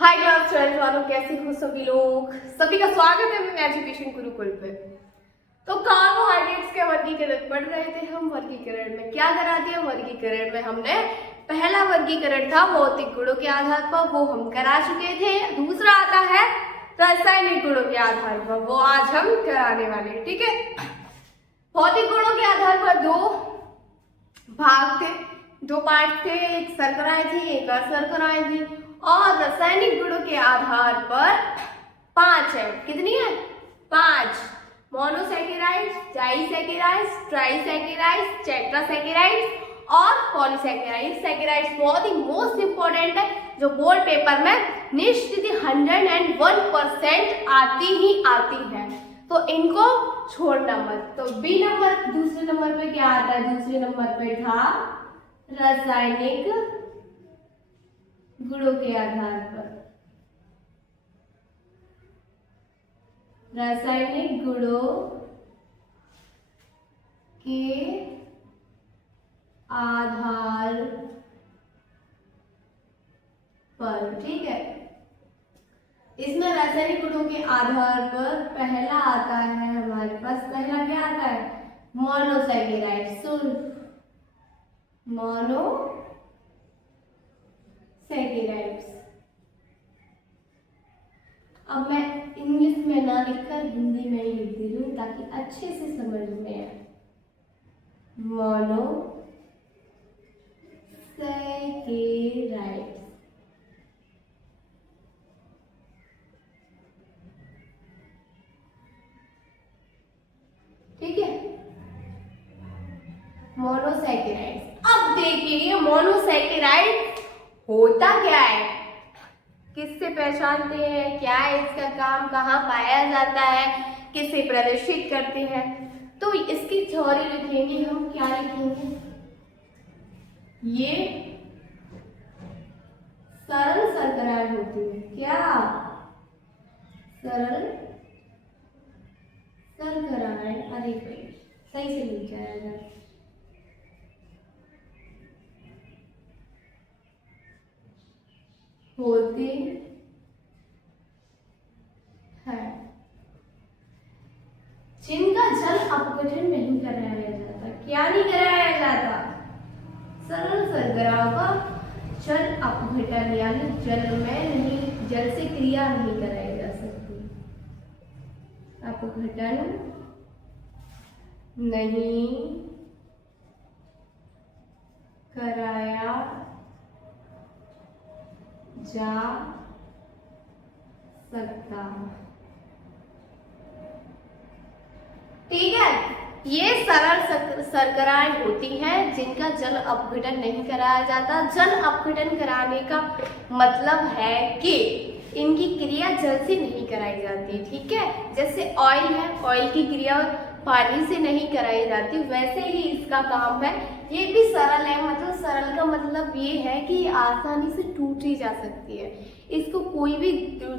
हाय class 12 वालों, कैसे हो सभी लोग। सभी का स्वागत है मेरे एजुकेशन गुरुकुल पे। तो कार्बोहाइड्रेट्स के वर्गीकरण पढ़ रहे थे हम। वर्गीकरण में क्या करा दिया? वर्गीकरण में हमने पहला वर्गीकरण था भौतिक गुणों के आधार पर, वो हम करा चुके थे। दूसरा आता है रासायनिक गुणों के आधार पर, वो आज हम कराने वाले हैं। ठीक है। भौतिक गुणों के आधार पर दो भाग थे, दो पार्ट थे, एक शर्कराएं थी, एक अशर्कराएं थी। और रासायनिक गुणों के आधार पर 5 है। कितनी है? 5। मोनोसैकेराइड्स, डाइसैकेराइड्स, ट्राइसैकेराइड्स, टेट्रासैकेराइड्स और पॉलीसैकेराइड्स। सैकेराइड्स बहुत ही मोस्ट इंपॉर्टेंट है, जो बोर्ड पेपर में निश्चित 101% आती ही आती है, तो इनको छोड़ना मत। तो बी नंबर, दूसरे नंबर पे क्या आता है? दूसरे नंबर पे था रासायनिक गुणों के आधार पर। रासायनिक गुणों के आधार पर। ठीक है। इसमें रासायनिक गुणों के आधार पर पहला आता है हमारे पास, पहला क्या आता है? मोनोसैकेराइड। सुन, मोनोसैकेराइड्स। अब मैं इंग्लिश में ना लिखकर हिंदी में ही लिख दे रही हूँ ताकि अच्छे से समझ में आए। मोनोसैकेराइड्स। ठीक है, मोनोसैकेराइड्स। अब देखिए मोनोसैकेराइड होता क्या है, किससे पहचानते हैं, क्या है इसका काम, कहाँ पाया जाता है, किसे प्रदर्शित करते हैं। तो इसकी थ्योरी लिखेंगे हम। क्या लिखेंगे? ये सरल शर्कराएं होती है। क्या? सरल शर्कराएं। अरे भाई सही से लिख जाएगा। होती है, जिनका जल अपघटन नहीं कराया जाता। क्या नहीं कराया जाता? सरल शर्कराओं का जल अपघटन, यानी जल में नहीं, जल से क्रिया नहीं कराई जा सकती। अपघटन नहीं कराया जा सकता। ठीक है। ये सरल शर्कराएं होती हैं जिनका जल अपघटन नहीं कराया जाता। जल अपघटन कराने का मतलब है कि इनकी क्रिया जल से नहीं कराई जाती। ठीक है। जैसे ऑयल है, ऑयल की क्रिया पानी से नहीं कराई जाती, वैसे ही इसका काम है। ये भी सरल है, मतलब सरल का मतलब ये है कि आसानी से टूटी जा सकती है। इसको कोई भी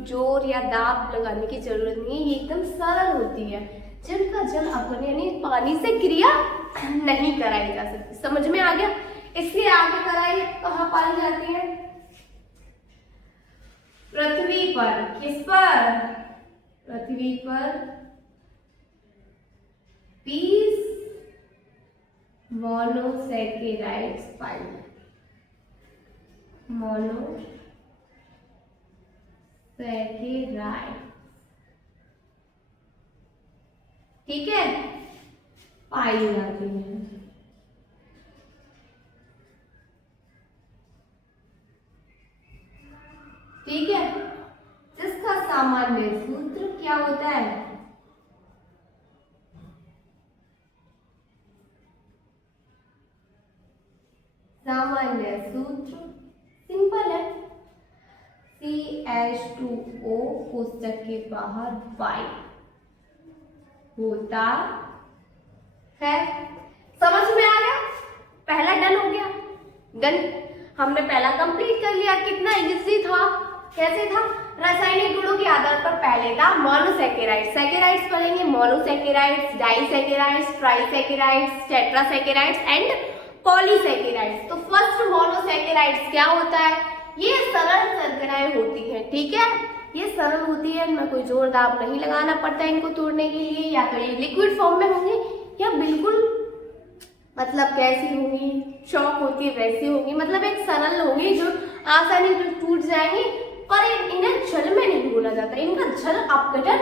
जोर या दाब लगाने की जरूरत नहीं है, ये एकदम सरल होती है। जिनका जल अपघटन यानी पानी से क्रिया नहीं कराई जा सकती। समझ में आ गया? इसलिए आगे कराई कहाँ पाई जाती है? पृथ्वी पर। किस पर? पृथ्वी पर 20 मोनोसैकेराइड्स पाई। मोनोसैकेराइड। ठीक है, पाई जाती है। ठीक है। जिसका सामान्य सूत्र क्या होता है? सामान्य सूत्र सिंपल है, CH2O कोष्टक के बाहर Y होता है। समझ में आ गया? पहला डन हो गया। डन, हमने पहला कंप्लीट कर लिया। कितना इजी था, कैसे था? रासायनिक गुणों के आधार पर पहले था मोनोसैकेराइड्स। सैकेराइड्स पढ़ेंगे, मोनोसैकेराइड्स, डाइसैकेराइड्स, ट्राइसैकेराइड्स, टेट्रासैकेराइड्स एंड पॉलीसैकेराइड्स। तो फर्स्ट मोनोसैकेराइड्स क्या होता है? ये सरल शर्कराएं होती हैं, ठीक है, ये सरल होती है, इनमें कोई जोर दाब नहीं लगाना पड़ता है इनको तोड़ने के लिए। या तो ये लिक्विड फॉर्म में होंगी या बिल्कुल मतलब कैसी होंगी, चौक होती है वैसी होंगी, मतलब एक सरल होंगी जो आसानी से टूट जाएंगी, पर इन्हें जल में नहीं घोला जाता, इनका जल अपघटन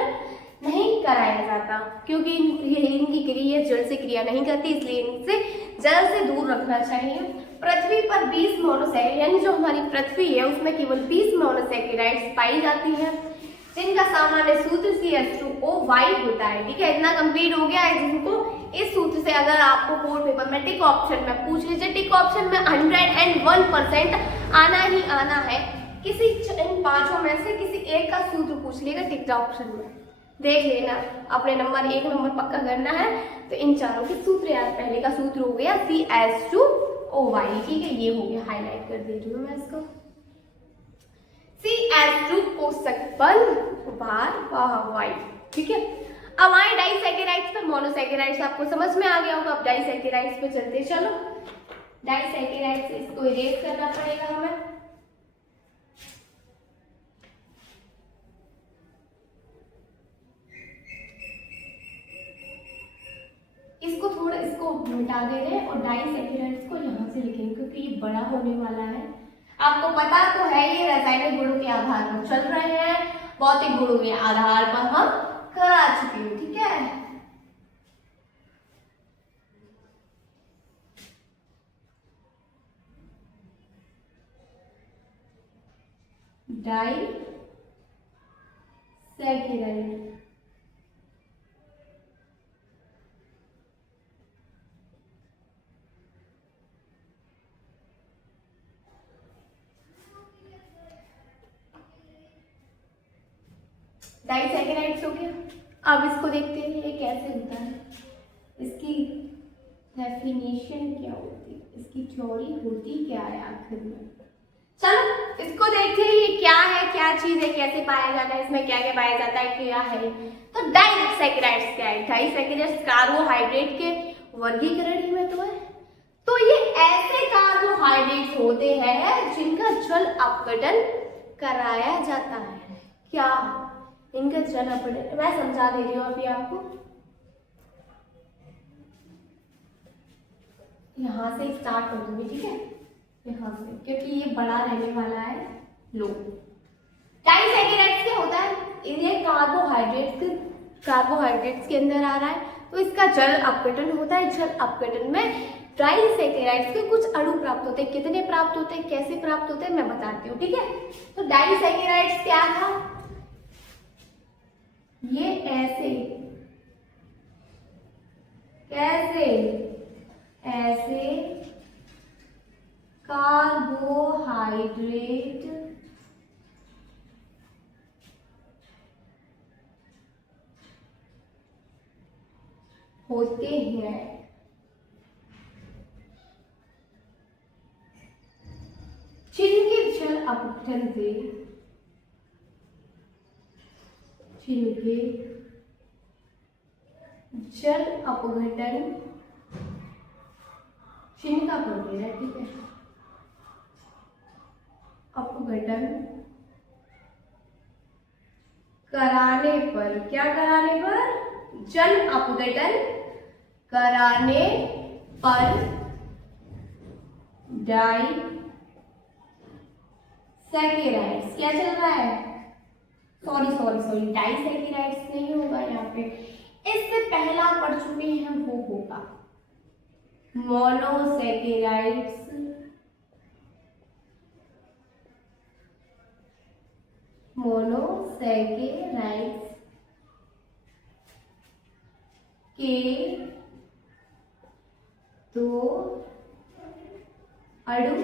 नहीं कराया जाता, क्योंकि इनकी क्रिया जल से क्रिया नहीं करती, इसलिए इनसे जल से दूर रखना चाहिए। पृथ्वी पर 20 मोनोसैकेराइड, यानी जो हमारी पृथ्वी है उसमें केवल 20 मोनोसैकेराइड्स पाई जाती है, जिनका सामान्य सूत्र CH2O होता है, ठीक है। इतना कंप्लीट हो गया है, जिनको इस सूत्र से अगर आपको बोर्ड पेपर में टिक ऑप्शन में पूछ लीजिए, टिक ऑप्शन में 101% आना ही आना है, किसी इन पांचों में से किसी एक का सूत्र पूछ लेगा टिक ऑप्शन में, देख लेना, अपने नंबर 1 नंबर पक्का करना है तो इन चारों के सूत्र याद। पहले का सूत्र हो गया CH2OY, ठीक है, ये हो गया, हाईलाइट कर दे रही हूँ मैं इसको। CH2 पोषक बंध भार Y, ठीक है। अब आए डाइसैकेराइड्स पर, मोनोसैकेराइड्स आपको समझ में आ गया होगा, अब डाइसैकेराइड्स पे चलते चलो। डाइसैकेराइड्स इसको इरेज करना पड़ेगा हमें, इसको थोड़ा इसको मिटा दे रहे हैं और डाइसैकेराइड्स को यहाँ से लिखेंगे क्योंकि ये बड़ा होने वाला है। आपको पता तो है ये रासायनिक गुणों के आधार पर चल रहे हैं, भौतिक गुणों के आधार पर हम करा चुके हैं, ठीक है। डाइसैकेराइड, डाइसैकेराइड्स हो गया। अब इसको देखते हैं ये कैसे होता है, इसकी डेफिनेशन क्या होती है, इसकी थ्योरी होती क्या है आखिर में। चलो इसको देखते हैं ये क्या है, क्या चीज है, कैसे पाया जाता है, इसमें क्या क्या पाया जाता है, क्या है। तो डाइसैकेराइड्स क्या है, डाइसैकेराइड्स कार्बोहाइड्रेट के वर्गीकरण ही में तो है। तो ये ऐसे कार्बोहाइड्रेट्स होते हैं जिनका जल अपघटन कराया जाता है। क्या इनका जल अपघटन, मैं समझा दे रही हूँ अभी आपको, यहाँ से स्टार्ट कर दूंगी, ठीक है, यहाँ से, क्योंकि ये बड़ा रहने वाला है। लो डाइसैकेराइड्स क्या होता है, ये कार्बोहाइड्रेट्स के अंदर आ रहा है, तो इसका जल अपघटन होता है। जल अपघटन में डाइसैकेराइड्स के कुछ अणु प्राप्त होते हैं, कितने प्राप्त होते हैं, कैसे प्राप्त होते हैं, मैं बताती हूँ, ठीक है। तो डाइसैकेराइड्स क्या था, ये ऐसे कैसे ऐसे कार्बोहाइड्रेट होते हैं जिनके जल अपघटन से जल अपघटन चिन्ह का बोल रहा है, ठीक है, अपघटन कराने पर, क्या कराने पर, जल अपघटन कराने पर डाइसैकेराइड्स क्या चल रहा है, सॉरी डाइसैकेराइड्स नहीं होगा यहाँ पे, इससे पहला पढ़ चुके हैं वो होगा मोनोसैकेराइड्स, के दो अणु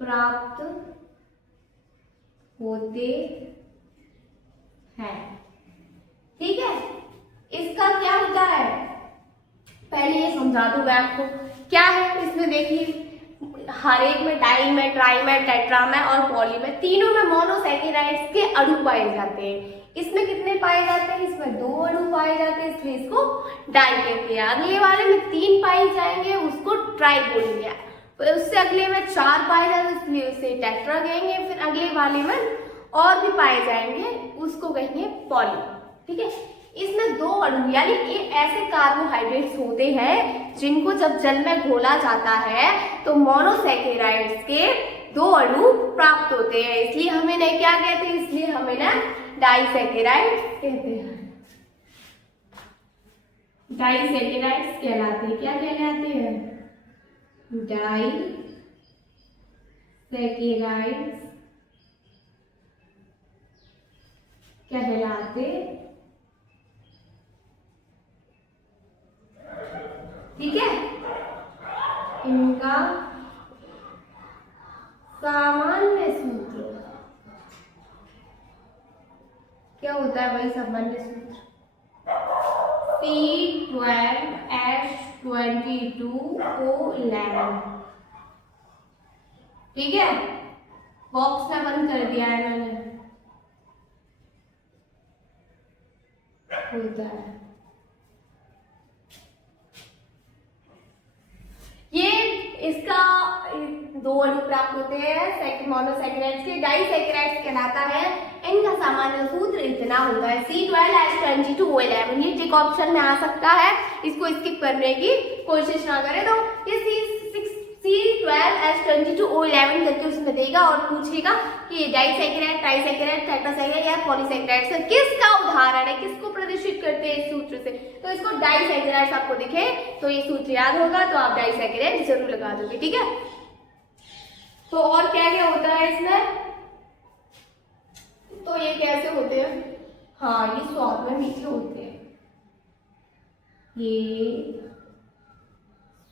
प्राप्त होते हैं, ठीक है। इसका क्या होता है, पहले ये समझा दूं मैं आपको क्या है। इसमें देखिए हर एक में डाई में, ट्राई में, टेट्रा में और पॉली में, तीनों में मोनोसैकेराइड्स के अणु पाए जाते हैं। इसमें कितने पाए जाते हैं, इसमें 2 अणु पाए जाते हैं, इसलिए इसको डाई कहते हैं। अगले वाले में 3 पाए जाएंगे, उसको ट्राई बोलेंगे। फिर उससे अगले में 4 पाए जाते इसलिए उसे टेट्रा कहेंगे। फिर अगले वाले में और भी पाए जाएंगे उसको कहेंगे पॉली। ठीक है, इसमें 2 अणु यानी ये ऐसे कार्बोहाइड्रेट्स होते हैं जिनको जब जल में घोला जाता है तो मोनोसैकेराइड्स के 2 अणु प्राप्त होते हैं, इसलिए हमें ना क्या कहते हैं, इसलिए हमें ना डाइसैकेराइड्स कहते हैं। डाइसैकेराइड्स कहलाते हैं। क्या कहलाते हैं? डाइसैकेराइड्स कहलाते। ठीक है, इनका सामान्य सूत्र क्या होता है भाई? सामान्य सूत्र C12H22O11। ठीक है, बॉक्स में बंद कर दिया है मैंने। होता है ये, इसका 2 अणु प्राप्त होते हैं मोनोसैकेराइड्स के। डाइसैकेराइड्स कहलाता है। इनका सामान्य सूत्र इतना होता है C12H22O11। ये टिक ऑप्शन में आ सकता है, इसको स्किप करने की कोशिश ना करें। तो ये C12H22O11 करके उसमें देगा और पूछेगा कि डाइसैकेराइड, ट्राइसैकेराइड, टेट्रासैकेराइड या पॉलीसैकेराइड से किसका उदाहरण है, किसको प्रदर्शित करते हैं इस सूत्र से। तो इसको डाइसैकेराइड आपको दिखे तो ये सूत्र याद होगा तो आप डाइसैकेराइड जरूर लगा दोगे। ठीक है, तो और क्या क्या होता है इसमें? तो ये कैसे होते हैं? हाँ, ये स्वाद में मीठे होते हैं। ये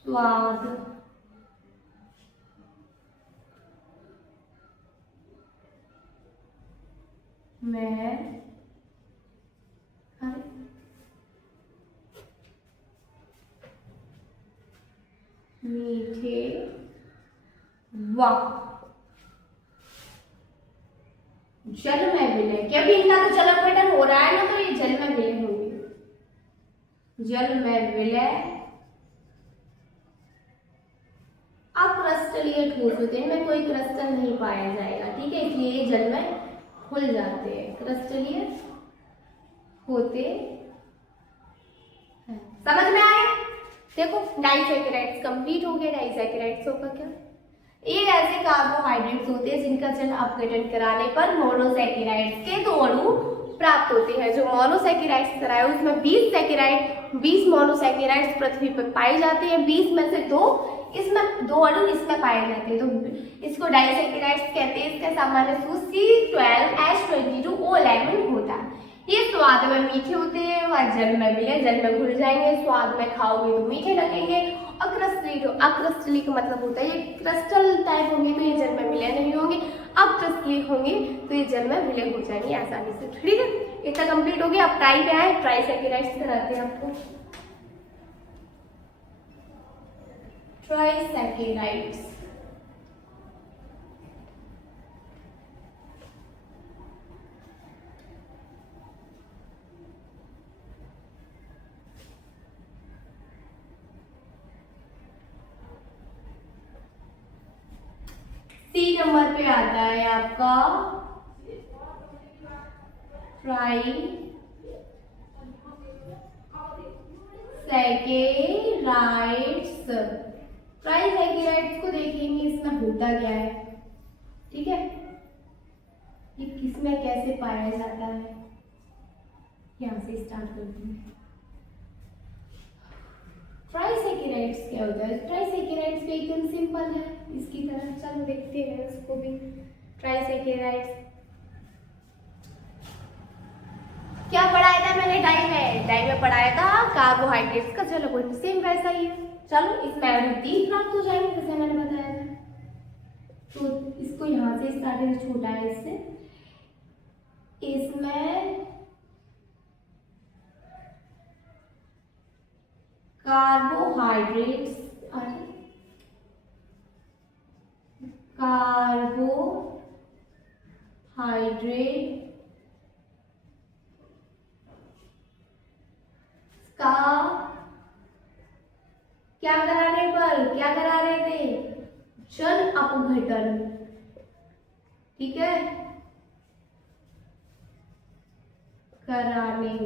स्वाद में मीठे जल में विलय। क्योंकि इनका तो जलपतन हो रहा है ना, तो ये जल में विलय होंगे। जल में विलय अक्रिस्टलीय ठोस होते हैं, इनमें कोई क्रिस्टल नहीं पाया जाएगा। ठीक है, इसलिए ये जल में खुल जाते हैं, क्रिस्टलीय होते हैं। समझ में आया? देखो, डाइसैकेराइड्स कंप्लीट हो गया। डाइसैकेराइड्स होगा क्या? ये ऐसे कार्बोहाइड्रेट्स होते हैं जिनका जल अपघटन कराने पर मोनोसैकेराइड्स के 2 अणु प्राप्त होते हैं। जो मोनोसैकेराइड्स कराए उसमें 20 मोनोसैकेराइड्स पृथ्वी पर पाए जाते हैं। 20 में से 2 इसमें 2 अणु इसमें पाए जाते हैं, तो इसको डाइसैकेराइड्स कहते हैं। इसका सामान्य सूत्र C12H22O11 होता है। ये स्वाद में मीठे होते हैं, वह जल में मिले, जल में घुल जाएंगे। स्वाद में खाओगे तो मीठे लगेंगे। अक्रिस्टलीय का मतलब होता है ये क्रिस्टल टाइप होंगे तो ये जल में मिले नहीं होंगे। अक्रिस्टलीय होंगे तो ये जल में विलय हो जाएंगे आसानी से। ठीक है, इतना कंप्लीट हो गया। अब ट्राई पे आए, ट्राइसैकेराइड्स कराते हैं आपको। ट्राइसैकेराइड्स सी नंबर पे आता है आपका ट्राइसैकेराइड्स। ट्राइसैकेराइड्स को देखेंगे इसमें होता क्या है। ठीक है, ये किसमें कैसे पाया जाता है, यहां से स्टार्ट करते हैं। ट्राइसैकेराइड्स क्या होता है? ट्राइसैकेराइड्स भी एकदम सिंपल है इसकी तरह। चलो देखते हैं उसको भी। ट्राइसैकेराइड्स क्या पढ़ाया था मैंने? डाई में पढ़ाया था कार्बोहाइड्रेट्स का। चलो कोई सेम वैसा ही है। चलो इसमें अणु 3 प्राप्त हो जाएंगे जैसे मैंने बताया था। तो इसको यहाँ से स्टार्ट है, छोटा है इससे। इसमें कार्बोहाइड्रेट्स का क्या करा रहे थे? जल अपघटन, ठीक है, कराने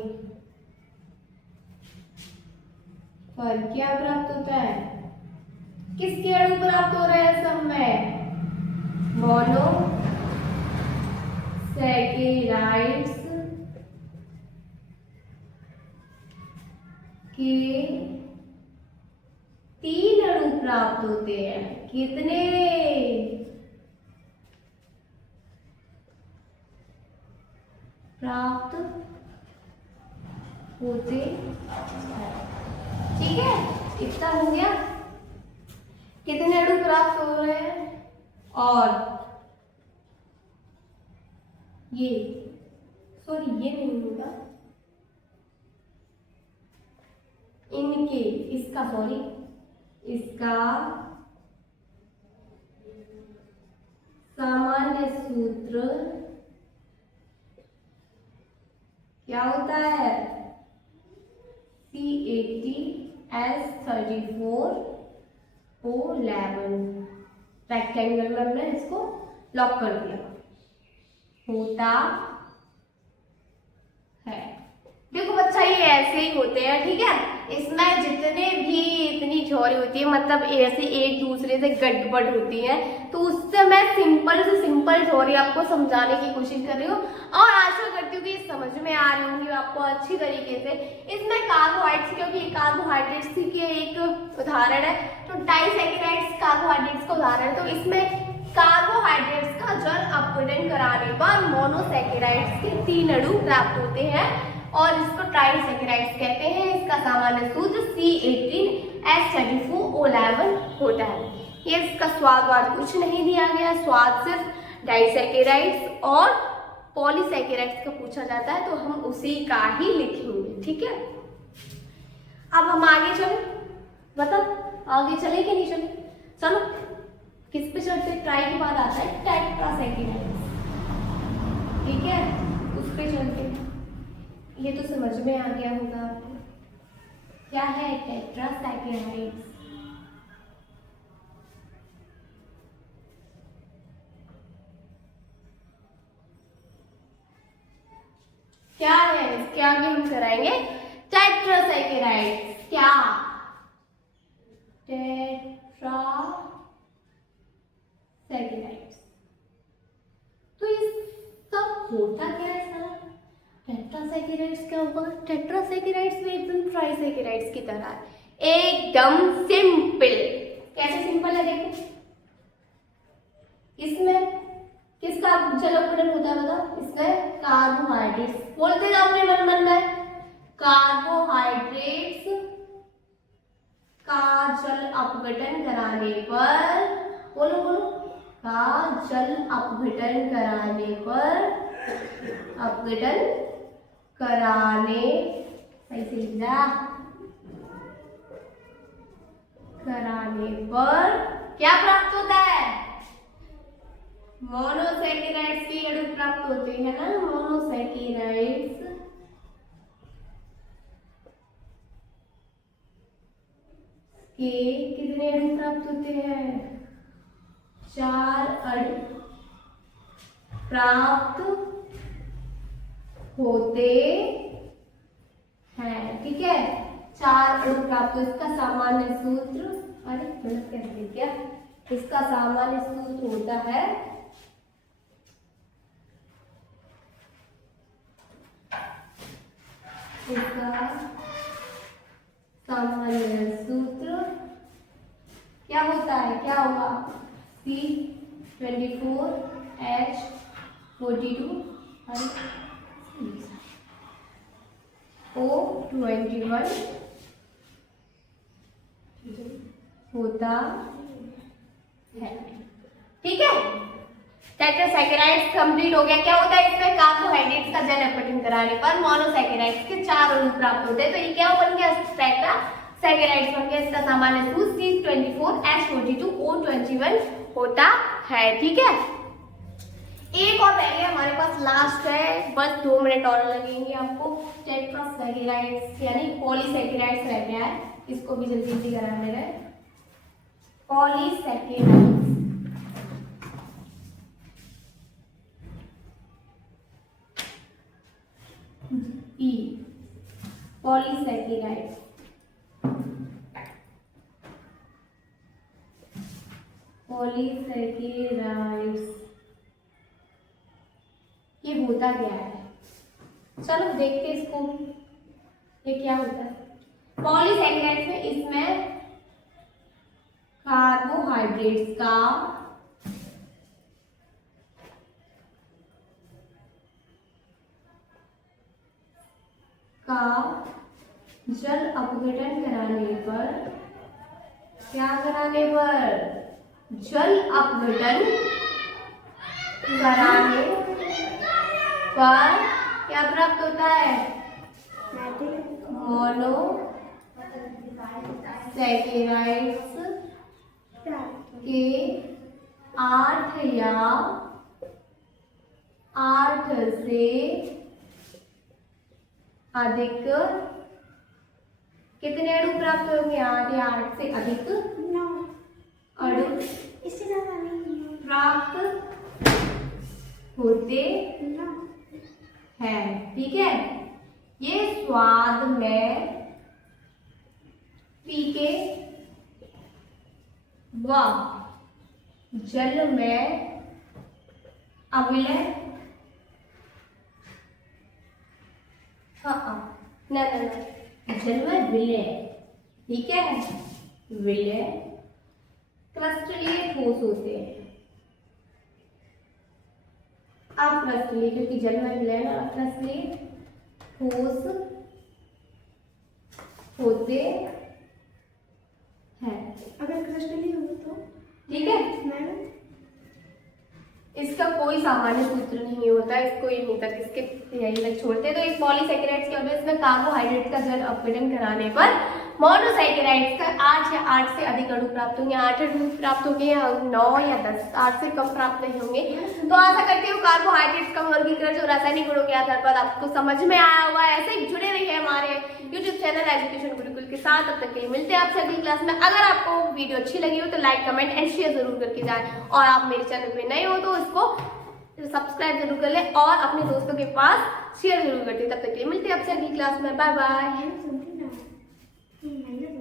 पर क्या प्राप्त होता है? किसके अणु प्राप्त हो रहे हैं सब में? मोनो सैकेराइड्स के 3 अणु प्राप्त होते हैं। कितने? प्राप्त होते हैं, ठीक है, इतना हो गया। कितने अणु प्राप्त हो रहे हैं? और ये सॉरी ये नहीं होगा, इनके इसका सॉरी इसका सामान्य सूत्र क्या होता है? C80H34O11। रेक्टेंगल में हमने इसको लॉक कर दिया, होता है। देखो बच्चा ये ऐसे ही होते हैं, ठीक है। इसमें जितने भी इतनी थ्योरी होती है, मतलब ऐसे एक दूसरे से गड़बड़ होती है, तो उससे मैं सिंपल से सिंपल थ्योरी आपको समझाने की कोशिश कर रही हूँ और आशा करती हूँ कि समझ में आ रही होंगी आपको अच्छी तरीके से। इसमें कार्बोहाइड्रेट्स, क्योंकि ये कार्बोहाइड्रेट्स के एक उदाहरण है, तो डाइसैकेराइड्स कार्बोहाइड्रेट्स का उदाहरण है, तो इसमें कार्बोहाइड्रेट्स का जल अपघटन कराने पर मोनोसैकेराइड्स के 3 अणु प्राप्त होते हैं और इसको ट्राइसैकेराइड्स कहते हैं। इसका सामान्य सूत्र C18H34O11 होता है। ये इसका स्वाद वाद कुछ नहीं दिया गया, स्वाद सिर्फ डाइसैकेराइड्स और पॉलीसैकेराइड्स का पूछा जाता है, तो हम उसी का ही लिखेंगे, ठीक है। अब हम आगे चले, बताओ आगे चले कि नहीं चले? चलो, किस पे चलते? ट्राई के बाद आता है टेट्रासैकेराइड्स, ठीक है, उस पे चलते हैं। ये तो समझ में आ गया होगा आपको क्या है टेट्रासैकेराइड्स। क्या है? इसके आगे हम कराएंगे टेट्रासैकेराइड्स। क्या? टेट्रासैकेराइड्स। तो ये सब होता क्या है सारा? टेट्रासैकेराइड्स क्या होगा? टेट्रासैकेराइड्स में एकदम ट्राइसैकेराइड्स की तरह है, एकदम सिंपल। कैसे सिंपल है देखो, इसमें किसका जल अपघटन होता है बताओ? इसमें कार्बोहाइड्रेट्स, बोलते जाओ अपने मन मन में, कार्बोहाइड्रेट्स का जल अपघटन कराने पर, बोलो बोलो, का जल अपघटन कराने पर, अपघटन कराने, सही से लिख जा, कराने पर क्या प्राप्त होता है? मोनोसैकेराइड्स के अणु प्राप्त होते हैं ना, मोनोसैकेराइड्स के कितने अणु प्राप्त होते हैं? 4 अणु प्राप्त होते हैं, ठीक है, 4 अणु प्राप्त। इसका सामान्य सूत्र, अरे गलत कह दिया क्या? इसका सामान्य सूत्र होता है इसका सामान्य सूत्र क्या होता है? क्या होगा? C24H42 O21 होता है, ठीक है। टेट्रासैकेराइड्स कंप्लीट हो गया। क्या होता है इसमें? कार्बोहाइड्रेट्स का जल अपघटन कराने पर मोनोसैकेराइड्स के 4 अणु प्राप्त होते हैं, तो ये क्या बन गया? टेट्रासैकेराइड्स बन गया। इसका सामान्य सूत्र C24H42O21 होता है, ठीक है। एक और रह गया हमारे पास, लास्ट है, बस 2 मिनट और लगेंगे आपको। टेट्रासैकेराइड्स यानी पॉलीसैकेराइड्स रह गया है, इसको भी जल्दी जल्दी करा दे रहे हैं। पॉलीसैकेराइड्स, ई पॉलीसैकेराइड्स। पॉलीसैकेराइड्स ये होता क्या है? चलो देखते इसको, ये क्या होता है। पॉलीसैकेराइड्स में इसमें कार्बोहाइड्रेट्स का जल अपघटन कराने पर, क्या कराने पर? जल अपघटन कराने पर क्या प्राप्त होता है? मोनोसैकेराइड्स के 8 या 8 से अधिक, कितने अणु प्राप्त होंगे? 8 या 8 से अधिक अणु प्राप्त होते हैं। ठीक है, ये स्वाद में फीके व जल में अम्लीय, जल में विलय, ठीक है, विलय क्रिस्टलीय ठोस होते हैं। अब क्रिस्टलीय, क्योंकि जल में विलय ना, क्रिस्टलीय ठोस होते हैं। अगर क्रिस्टलीय हो तो ठीक है, इसका कोई सामान्य सूत्र नहीं होता, इसको यहीं तक, इसके यहीं तक छोड़ते हैं। तो इस पॉलीसैकेराइड्स के वजह इसमें कार्बोहाइड्रेट का जल अपघटन कराने पर मोनोसैकेराइड्स का 8 या 8 से अधिक अणु प्राप्त होंगे। 8 अणु प्राप्त होंगे या 9 या 10, 8 से कम प्राप्त नहीं होंगे। तो आशा करती हूँ कार्बोहाइड्रेट्स का वर्गीकरण जो रासायनिक गुणों के आधार पर आपको समझ में आया हुआ है। ऐसे ही जुड़े रहिए हमारे YouTube चैनल एजुकेशन गुरुकुल के साथ। तब तक के लिए मिलते हैं आपसे अगली क्लास में। अगर आपको वीडियो अच्छी लगी हो तो लाइक, कमेंट एंड शेयर जरूर करके जाएं, और आप मेरे चैनल पे नए हो तो इसको सब्सक्राइब जरूर कर लें और अपने दोस्तों के पास शेयर जरूर करते हैं। तब तक के लिए मिलते हैं आपसे अगली क्लास में। Bye bye.